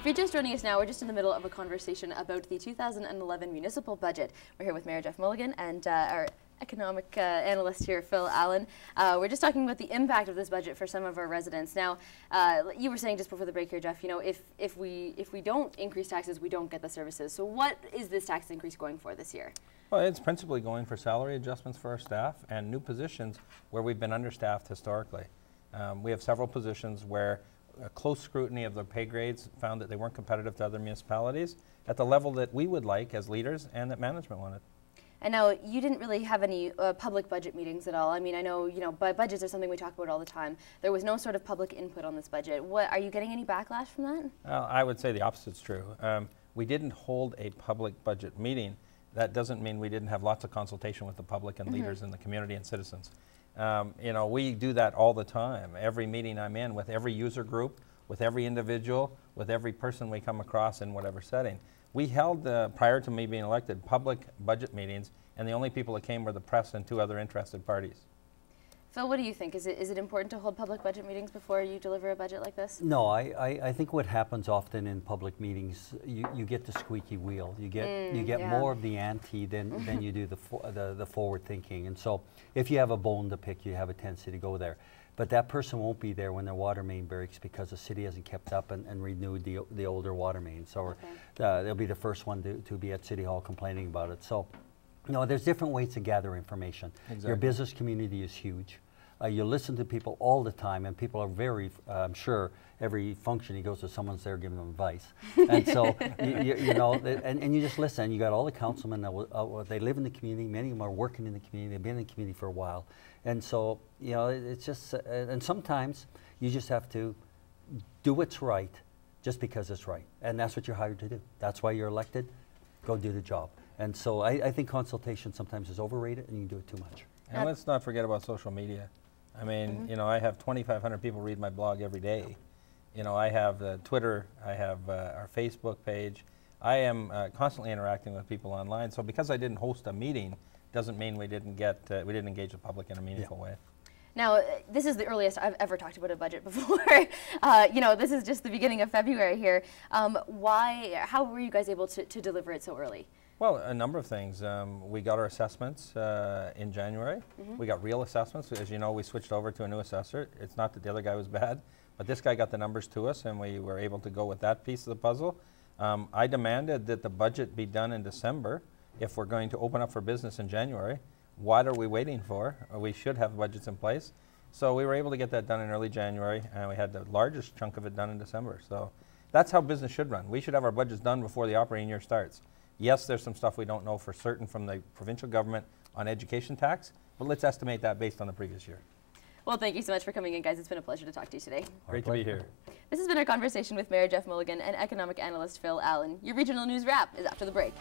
If you're just joining us now, we're just in the middle of a conversation about the 2011 municipal budget. We're here with Mayor Jeff Mulligan and our economic analyst here, Phil Allen. We're just talking about the impact of this budget for some of our residents. Now, you were saying just before the break here, Jeff, you know, if we don't increase taxes, we don't get the services. So what is this tax increase going for this year? Well, it's principally going for salary adjustments for our staff and new positions where we've been understaffed historically. We have several positions where a close scrutiny of the pay grades found that they weren't competitive to other municipalities at the level that we would like as leaders and that management wanted. And now, you didn't really have any public budget meetings at all. I mean, I know, you know, budgets are something we talk about all the time. There was no sort of public input on this budget. Are you getting any backlash from that? I would say the opposite's true. We didn't hold a public budget meeting. That doesn't mean we didn't have lots of consultation with the public and leaders in the community and citizens. You know, we do that all the time. Every meeting I'm in with every user group, with every individual, with every person we come across in whatever setting. We held, prior to me being elected, public budget meetings, and the only people that came were the press and two other interested parties. Phil, what do you think? Is it important to hold public budget meetings before you deliver a budget like this? No, I think what happens often in public meetings, you get the squeaky wheel. You get more of the ante than you do the forward thinking. And so if you have a bone to pick, you have a tendency to go there. But that person won't be there when their water main breaks because the city hasn't kept up and renewed the older water main. So they'll be the first one to be at City Hall complaining about it. So, you know, there's different ways to gather information. Exactly. Your business community is huge. You listen to people all the time, and people are very, I'm sure, every function he goes to, someone's there giving them advice. And so, you know, and you just listen. You got all the councilmen that they live in the community. Many of them are working in the community. They've been in the community for a while. And so, you know, it's just, and sometimes you just have to do what's right just because it's right. And that's what you're hired to do. That's why you're elected. Go do the job. And so I think consultation sometimes is overrated and you do it too much. And let's not forget about social media. I mean, you know, I have 2,500 people read my blog every day. You know, I have Twitter, I have our Facebook page. I am constantly interacting with people online. So because I didn't host a meeting, doesn't mean we didn't engage the publib in a meaningful way. Now, this is the earliest I've ever talked about a budget before. You know, this is just the beginning of February here. How were you guys able to deliver it so early? Well, a number of things. We got our assessments in January. We got real assessments. As you know, we switched over to a new assessor. It's not that the other guy was bad, but this guy got the numbers to us, and we were able to go with that piece of the puzzle. I demanded that the budget be done in December if we're going to open up for business in January. What are we waiting for? We should have budgets in place. So we were able to get that done in early January, and we had the largest chunk of it done in December. So that's how business should run. We should have our budgets done before the operating year starts. Yes, there's some stuff we don't know for certain from the provincial government on education tax, but let's estimate that based on the previous year. Well, thank you so much for coming in, guys. It's been a pleasure to talk to you today. Great to be here. This has been our conversation with Mayor Jeff Mulligan and economic analyst Phil Allen. Your regional news wrap is after the break.